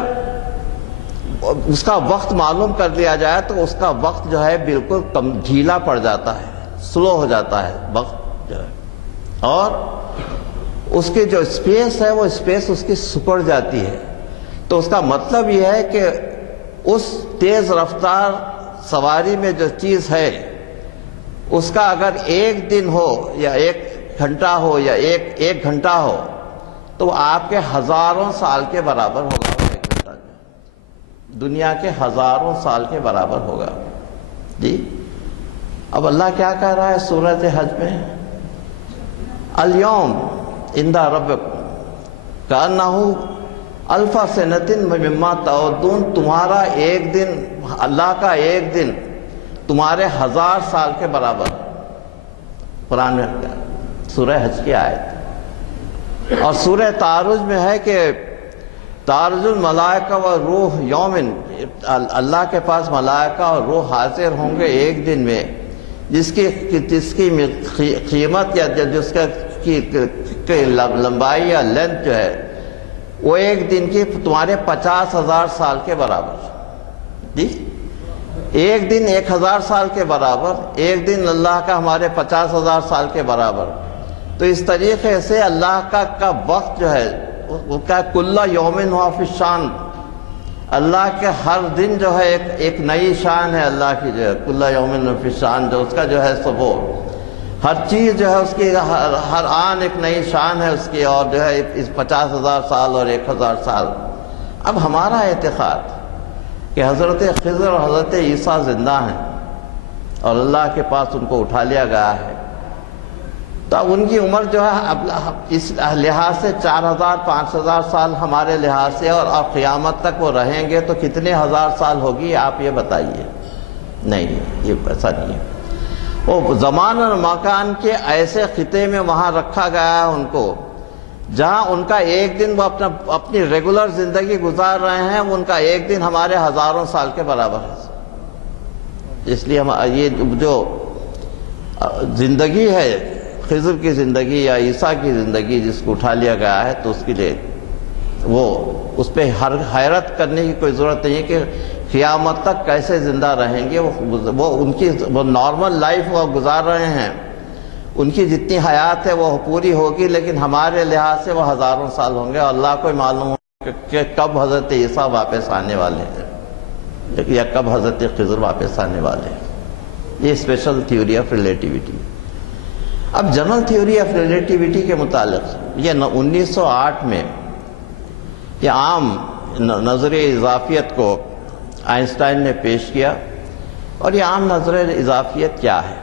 اس کا وقت معلوم کر لیا جائے تو اس کا وقت جو ہے بالکل ڈھیلا پڑ جاتا ہے، سلو ہو جاتا ہے وقت جو ہے، اور اس کی جو اسپیس ہے وہ اسپیس اس کی سکڑ جاتی ہے. تو اس کا مطلب یہ ہے کہ اس تیز رفتار سواری میں جو چیز ہے اس کا اگر ایک دن ہو یا ایک گھنٹہ ہو یا ایک گھنٹہ ہو تو وہ آپ کے ہزاروں سال کے برابر ہوگا. ایک گھنٹہ دنیا کے ہزاروں سال کے برابر ہوگا. جی اب اللہ کیا کہہ رہا ہے سورۃ حج میں؟ الیوم عند ربکم کأنہ الف سنۃ مما تعدون. تمہارا ایک دن، اللہ کا ایک دن تمہارے 1000 سال کے برابر. قرآن میں سورہ حج کی آیت. اور سورہ تعارج میں ہے کہ تعرج الملائکہ و روح یومن، اللہ کے پاس ملائکہ اور روح حاضر ہوں گے ایک دن میں جس کی قیمت یا جس کی لمبائی یا لینتھ جو ہے وہ ایک دن کی تمہارے 50,000 سال کے برابر. جی ایک دن 1,000 سال کے برابر، ایک دن اللہ کا ہمارے 50,000 سال کے برابر. تو اس طریقے سے اللہ کا وقت جو ہے وہ کیا کل یومن ہوا فی شان. اللہ کے ہر دن جو ہے ایک نئی شان ہے اللہ کی، جو ہے کل یومن فی شان، جو اس کا جو ہے سب ہر چیز جو ہے اس کی ہر آن ایک نئی شان ہے اس کی، اور جو ہے اس 50,000 سال اور 1,000 سال. اب ہمارا اعتقاد کہ حضرت خضر اور حضرت عیسیٰ زندہ ہیں اور اللہ کے پاس ان کو اٹھا لیا گیا ہے، تو اب ان کی عمر جو ہے اب اس لحاظ سے 4,000-5,000 سال ہمارے لحاظ سے، اور اب قیامت تک وہ رہیں گے تو کتنے ہزار سال ہوگی آپ یہ بتائیے. نہیں، یہ ایسا نہیں ہے. وہ زمان اور مکان کے ایسے خطے میں وہاں رکھا گیا ہے ان کو جہاں ان کا ایک دن وہ اپنی ریگولر زندگی گزار رہے ہیں، وہ ان کا ایک دن ہمارے ہزاروں سال کے برابر ہے. اس لیے یہ جو زندگی ہے خضر کی زندگی یا عیسیٰ کی زندگی جس کو اٹھا لیا گیا ہے، تو اس کے لیے وہ اس پہ حیرت کرنے کی کوئی ضرورت نہیں ہے کہ قیامت تک کیسے زندہ رہیں گے. وہ ان کی وہ نارمل لائف وہ گزار رہے ہیں، ان کی جتنی حیات ہے وہ پوری ہوگی، لیکن ہمارے لحاظ سے وہ ہزاروں سال ہوں گے. اور اللہ کو معلوم ہو کہ کب حضرت عیسیٰ واپس آنے والے ہیں یا کب حضرت خضر واپس آنے والے ہیں. یہ اسپیشل تھیوری آف ریلیٹیوٹی. اب جنرل تھیوری آف ریلیٹیوٹی کے متعلق یہ 1908 میں یہ عام نظریہ اضافیت کو آئنسٹائن نے پیش کیا. اور یہ عام نظریہ اضافیت کیا ہے؟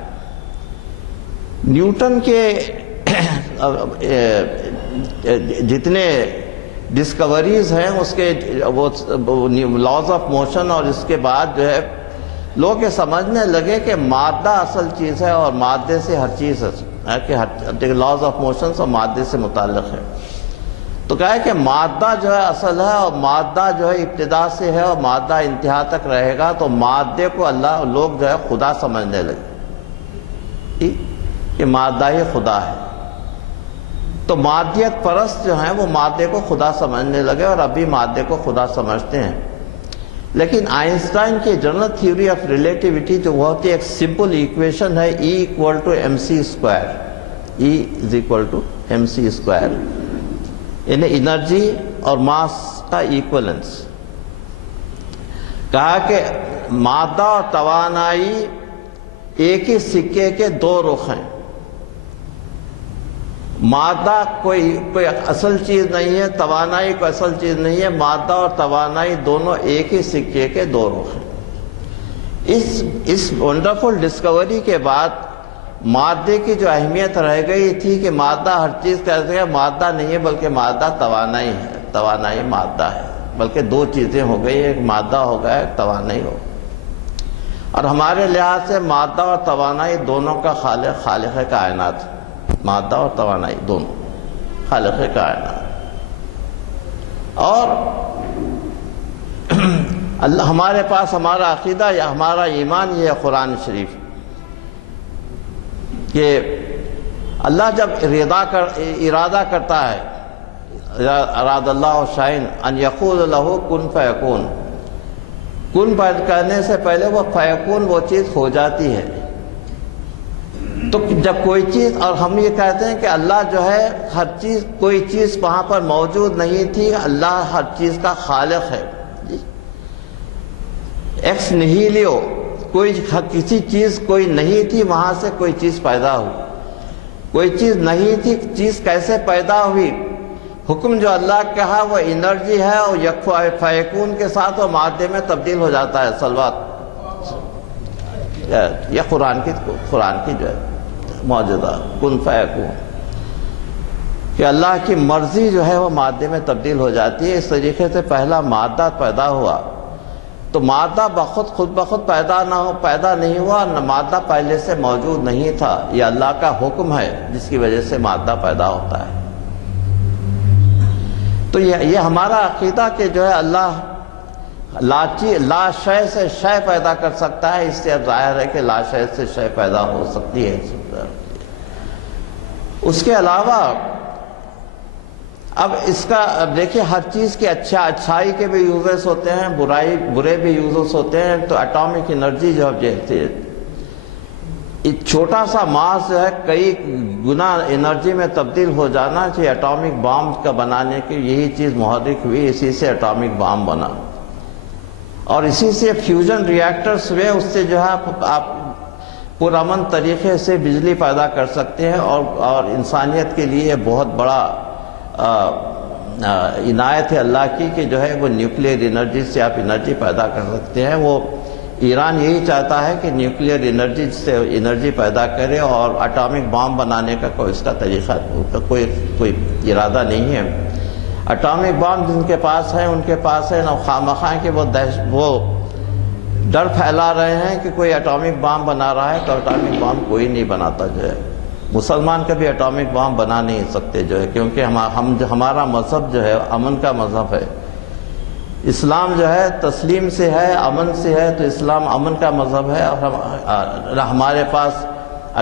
نیوٹن کے جتنے ڈسکوریز ہیں اس کے وہ لاز آف موشن، اور اس کے بعد جو ہے لوگ یہ سمجھنے لگے کہ مادہ اصل چیز ہے اور مادے سے ہر چیز ہے، کہ لاز آف موشن اور مادے سے متعلق ہے. تو کہا ہے کہ مادہ جو ہے اصل ہے اور مادہ جو ہے ابتدا سے ہے اور مادہ انتہا تک رہے گا. تو مادے کو لوگ جو ہے خدا سمجھنے لگے کہ مادہ ہی خدا ہے. تو مادیت پرست جو ہیں وہ مادے کو خدا سمجھنے لگے اور ابھی مادے کو خدا سمجھتے ہیں. لیکن آئنسٹائن کی جنرل تھیوری آف ریلیٹیوٹی جو بہت ہی ایک سمپل ایکویشن ہے، E=mc²، E=mc²، یعنی انرجی اور ماس کا ایکولنس. کہا کہ مادہ اور توانائی ایک ہی سکے کے دو رخ ہیں. مادہ کوئی اصل چیز نہیں ہے، توانائی کوئی اصل چیز نہیں ہے. مادہ اور توانائی دونوں ایک ہی سکے کے دو رخ ہیں. اس ونڈرفل ڈسکوری کے بعد مادے کی جو اہمیت رہ گئی تھی کہ مادہ ہر چیز کہتے ہیں، مادہ نہیں ہے بلکہ مادہ توانائی ہے، توانائی مادہ ہے. بلکہ دو چیزیں ہو گئی، ایک مادہ ہو گیا، ایک توانائی ہو. اور ہمارے لحاظ سے مادہ اور توانائی دونوں کا خالق کائنات ہے. مادہ اور توانائی دونوں خالق کائنات. اور اللہ ہمارے پاس ہمارا عقیدہ یا ہمارا ایمان یہ ہے قرآن شریف کہ اللہ جب ارادہ کرتا ہے، اراد اللہ شیئا ان یقول لہ کن فیکون، کن کرنے سے پہلے وہ فیکون وہ چیز ہو جاتی ہے۔ تو جب کوئی چیز، اور ہم یہ کہتے ہیں کہ اللہ جو ہے ہر چیز، کوئی چیز وہاں پر موجود نہیں تھی، اللہ ہر چیز کا خالق ہے۔ ایکس نہیلیو، کوئی کسی چیز کوئی نہیں تھی، وہاں سے کوئی چیز پیدا ہوئی۔ کوئی چیز نہیں تھی، چیز کیسے پیدا ہوئی؟ حکم جو اللہ کا کہا وہ انرجی ہے، اور یکفع فیکون کے ساتھ وہ مادے میں تبدیل ہو جاتا ہے۔ صلوات، یہ قرآن کی جو ہے موجودہ کن فیکون، کہ اللہ کی مرضی جو ہے وہ مادے میں تبدیل ہو جاتی ہے۔ اس طریقے سے پہلا مادہ پیدا ہوا، تو مادہ خود بخود پیدا نہیں ہوا، نہ مادہ پہلے سے موجود نہیں تھا، یہ اللہ کا حکم ہے جس کی وجہ سے مادہ پیدا ہوتا ہے۔ تو یہ ہمارا عقیدہ کہ جو ہے اللہ لا شے سے شے پیدا کر سکتا ہے، اس سے اب ظاہر ہے کہ لا شے سے شے پیدا ہو سکتی ہے۔ اس کے علاوہ اب اس کا دیکھیں، ہر چیز کی اچھائی کے بھی یوزز ہوتے ہیں، برے بھی یوزز ہوتے ہیں۔ تو اٹامک انرجی جو ہے، ایک چھوٹا سا ماس جو ہے کئی گنا انرجی میں تبدیل ہو جانا چاہیے۔ اٹامک بام کا بنانے کی یہی چیز محرک ہوئی، اسی سے اٹامک بام بنا، اور اسی سے فیوژن ریاکٹرز ہوئے، اس سے جو ہے آپ پرامن طریقے سے بجلی پیدا کر سکتے ہیں، اور انسانیت کے لیے بہت بڑا عنایت ہے اللہ کی کہ جو ہے وہ نیوکلیئر انرجی سے آپ انرجی پیدا کر سکتے ہیں۔ وہ ایران یہی چاہتا ہے کہ نیوکلیئر انرجی سے انرجی پیدا کرے، اور اٹامک بام بنانے کا کوئی اس کا طریقہ کوئی ارادہ نہیں ہے۔ اٹامک بام جن کے پاس ہے ان کے پاس ہے، نہ خواہ کہ وہ ڈر پھیلا رہے ہیں کہ کوئی اٹامک بام بنا رہا ہے، تو اٹامک بام کوئی نہیں بناتا جو ہے۔ مسلمان کبھی اٹامک بام بنا نہیں سکتے جو ہے، کیونکہ ہمارا مذہب جو ہے امن کا مذہب ہے۔ اسلام جو ہے تسلیم سے ہے، امن سے ہے، تو اسلام امن کا مذہب ہے، اور نہ ہمارے پاس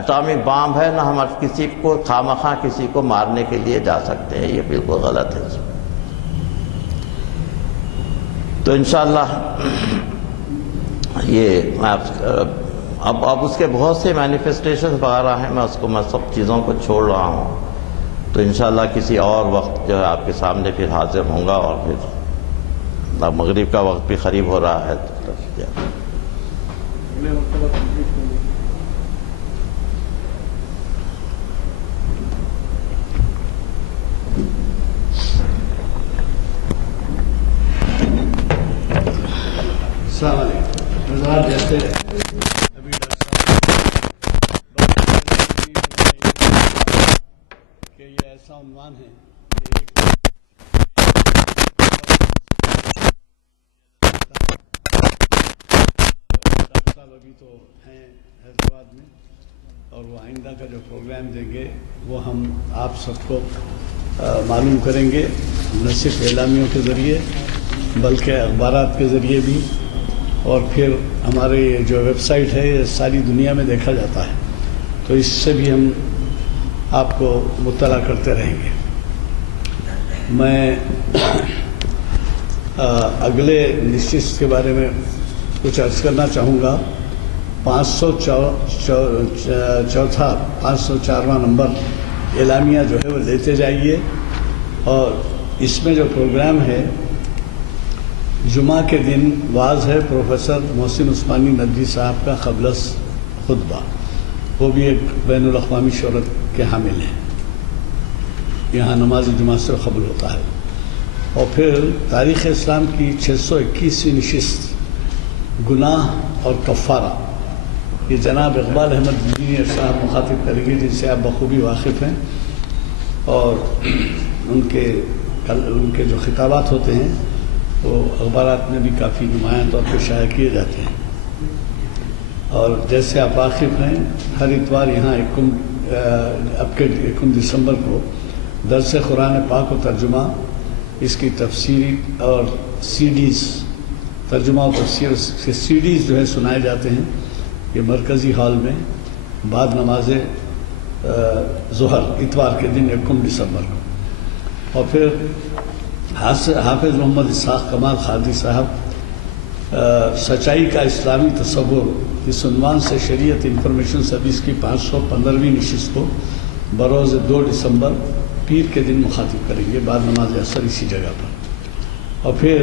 اٹامک بام ہے، نہ ہم کسی کو خواہ کسی کو مارنے کے لیے جا سکتے ہیں۔ یہ بالکل غلط ہے۔ تو انشاءاللہ یہ اب اس کے بہت سے مینیفیسٹیشن وغیرہ ہیں، میں سب چیزوں کو چھوڑ رہا ہوں۔ تو انشاءاللہ کسی اور وقت جو ہے آپ کے سامنے پھر حاضر ہوں گا، اور پھر مغرب کا وقت بھی قریب ہو رہا ہے۔ السلام علیکم۔ جیسے ابھی کہ یہ ایسا عنوان ہے ڈاکٹر صاحب ابھی تو ہیں حیدرآباد میں، اور وہ آئندہ کا جو پروگرام دیں گے وہ ہم آپ سب کو معلوم کریں گے، نہ صرف اعلامیوں کے ذریعے بلکہ اخبارات کے ذریعے بھی، اور پھر ہمارے جو ویب سائٹ ہے یہ ساری دنیا میں دیکھا جاتا ہے، تو اس سے بھی ہم آپ کو مطلع کرتے رہیں گے۔ میں اگلے نشست کے بارے میں کچھ عرض کرنا چاہوں گا۔ 504واں نمبر اعلامیہ جو ہے وہ لیتے جائیے، اور اس میں جو پروگرام ہے جمعہ کے دن واعظ ہے پروفیسر محسن عثمانی ندوی صاحب کا قبل خطبہ، وہ بھی ایک بین الاقوامی شہرت کے حامل ہیں، یہاں نماز جمعہ سے قبل ہوتا ہے۔ اور پھر تاریخ اسلام کی 621ویں نشست گناہ اور کفارہ، یہ جناب اقبال احمد انجینئر صاحب مخاطب کریں گے، جن سے آپ بخوبی واقف ہیں، اور ان کے جو خطابات ہوتے ہیں وہ اخبارات میں بھی کافی نمایاں طور پہ شائع کیے جاتے ہیں۔ اور جیسے آپ واقف ہیں، ہر اتوار یہاں 21 دسمبر کو درس قرآن پاک و ترجمہ اس کی تفسیری اور سی ڈیز، ترجمہ و تفسیر کے سی ڈیز جو ہے سنائے جاتے ہیں یہ مرکزی ہال میں بعد نماز ظہر اتوار کے دن 1 دسمبر کو. اور پھر حافظ محمد اسحاق کمال قادری صاحب سچائی کا اسلامی تصور، اس عنوان سے شریعت انفارمیشن سروس کی 515ویں نشست کو بروز 2 دسمبر پیر کے دن مخاطب کریں گے بعد نماز عصر اسی جگہ پر. اور پھر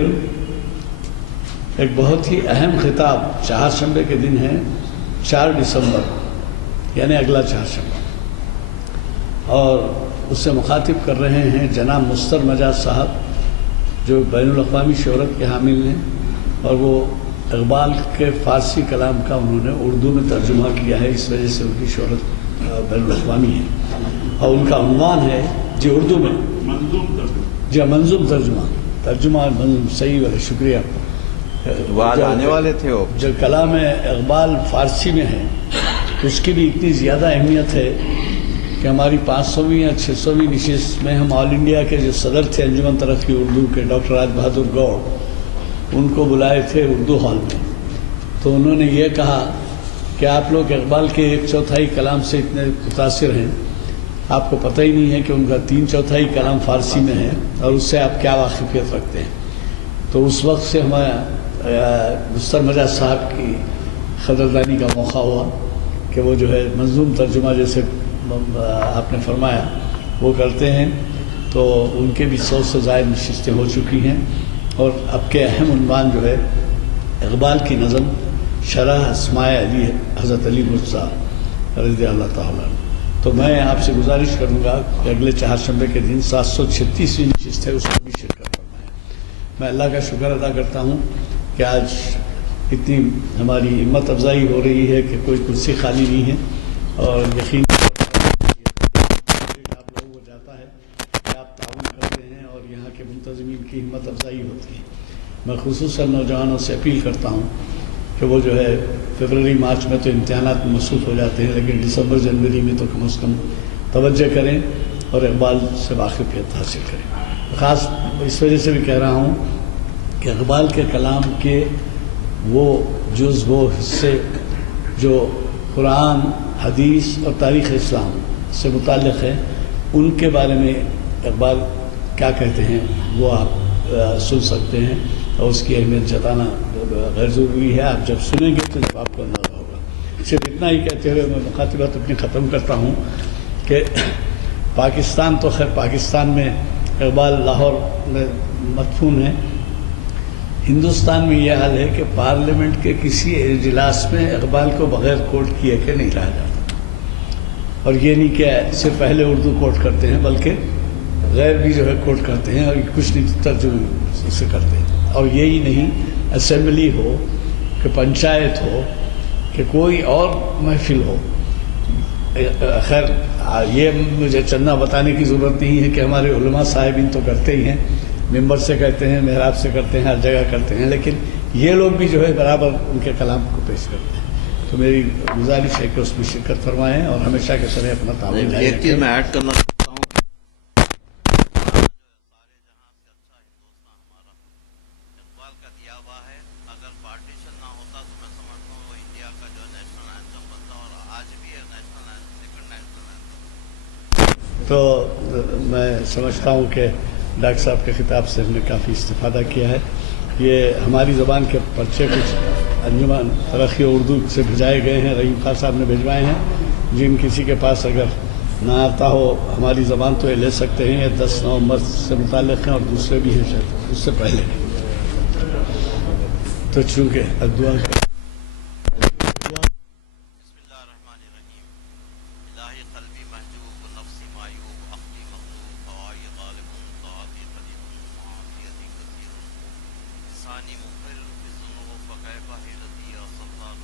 ایک بہت ہی اہم خطاب چہارشنبے کے دن ہے 4 دسمبر یعنی اگلا چہارشنبہ، اور اس سے مخاطب کر رہے ہیں جناب مستر مجاز صاحب جو بین الاقوامی شہرت کے حامل ہیں، اور وہ اقبال کے فارسی کلام کا انہوں نے اردو میں ترجمہ کیا ہے، اس وجہ سے ان کی شہرت بین الاقوامی ہے. اور ان کا عنوان ہے جی اردو میں منظوم ترجمہ منظوم. صحیح والے شکریہ. وہ آج آنے والے تھے. وہ جو کلام اقبال فارسی میں ہے اس کی بھی اتنی زیادہ اہمیت ہے کہ ہماری 500ویں یا 600ویں نشست میں ہم آل انڈیا کے جو صدر تھے انجمن ترقی اردو کے ڈاکٹر راج بہادر گوڑ، ان کو بلائے تھے اردو ہال میں. تو انہوں نے یہ کہا کہ آپ لوگ اقبال کے 1/4 کلام سے اتنے متاثر ہیں، آپ کو پتہ ہی نہیں ہے کہ ان کا 3/4 کلام فارسی میں ہے، اور اس سے آپ کیا واقفیت رکھتے ہیں. تو اس وقت سے ہمارا مستر مجاز صاحب کی قدردانی کا موقع ہوا کہ وہ جو ہے منظوم ترجمہ جیسے آپ نے فرمایا وہ کرتے ہیں. تو ان کے بھی 100 سے زائد نشستیں ہو چکی ہیں، اور اب کے اہم عنوان جو ہے اقبال کی نظم شرح اسماء علی حضرت علی مرتضیٰ رضی اللہ تعالیٰ. تو میں آپ سے گزارش کروں گا کہ اگلے چہارشنبے کے دن 736ویں نشست ہے، اس میں بھی شرکت کرنا ہے. میں اللہ کا شکر ادا کرتا ہوں کہ آج اتنی ہماری ہمت افزائی ہو رہی ہے کہ کوئی کرسی خالی نہیں ہے، اور یقین آپ لوگوں کو جاتا ہے کہ آپ تعاون کرتے ہیں اور یہاں کے منتظمین کی ہمت افزائی ہوتی ہے. میں خصوصاً نوجوانوں سے اپیل کرتا ہوں کہ وہ جو ہے فروری مارچ میں تو امتحانات میں مصروف ہو جاتے ہیں، لیکن دسمبر جنوری میں تو کم از کم توجہ کریں اور اقبال سے واقفیت حاصل کریں. خاص اس وجہ سے بھی کہہ رہا ہوں کہ اقبال کے کلام کے وہ جز وہ حصے جو قرآن، حدیث اور تاریخ اسلام سے متعلق ہیں، ان کے بارے میں اقبال کیا کہتے ہیں وہ آپ سن سکتے ہیں، اور اس کی اہمیت جتانا غیر ضروری ہے. آپ جب سنیں گے تو جب آپ کو اندازہ ہوگا. صرف اتنا ہی کہتے ہوئے میں مخاطبات اپنی ختم کرتا ہوں کہ پاکستان تو خیر پاکستان میں اقبال لاہور میں مدفون ہے. ہندوستان میں یہ حال ہے کہ پارلیمنٹ کے کسی اجلاس میں اقبال کو بغیر کوٹ کیے کہ نہیں رہا جاتا. اور یہ نہیں کہ صرف پہلے اردو کوٹ کرتے ہیں بلکہ غیر بھی جو ہے کوٹ کرتے ہیں، اور کچھ نہیں ترجمے سے کرتے ہیں. اور یہی نہیں، اسمبلی ہو کہ پنچایت ہو کہ کوئی اور محفل ہو. خیر یہ مجھے چندہ بتانے کی ضرورت نہیں ہے کہ ہمارے علماء صاحبین تو کرتے ہی ہیں، ممبر سے کہتے ہیں، محراب سے کرتے ہیں، ہر جگہ کرتے ہیں، لیکن یہ لوگ بھی جو ہے برابر ان کے کلام کو پیش کرتے ہیں. تو میری گزارش ہے کہ اس میں شرکت فرمائیں اور ہمیشہ کے طرح اپنا تعاون. ایک چیز میں ایڈ کرنا چاہتا ہوں کہ سارے جہاں سے اچھا ہندوستان ہمارا اقبال کا دیا ہوا ہے. اگر پارٹیشن نہ ہوتا تو میں سمجھتا ہوں وہ انڈیا کا جو نیشنل اینتھم بنتا، اور آج بھی ہے national anthem, second national anthem. تو میں سمجھتا ہوں کہ ڈاکٹر صاحب کے خطاب سے ہم نے کافی استفادہ کیا ہے. یہ ہماری زبان کے پرچے کچھ انجمن ترقی اردو سے بھیجائے گئے ہیں، رحیم خان صاحب نے بھیجوائے ہیں. جن کسی کے پاس اگر نہ آتا ہو ہماری زبان تو یہ لے سکتے ہیں. یہ 10 نومبر سے متعلق ہیں اور دوسرے بھی ہیں شاید اس سے پہلے. تو چونکہ دعا ثانی مقر بزنو فقیبہ ہلتی یا سلطان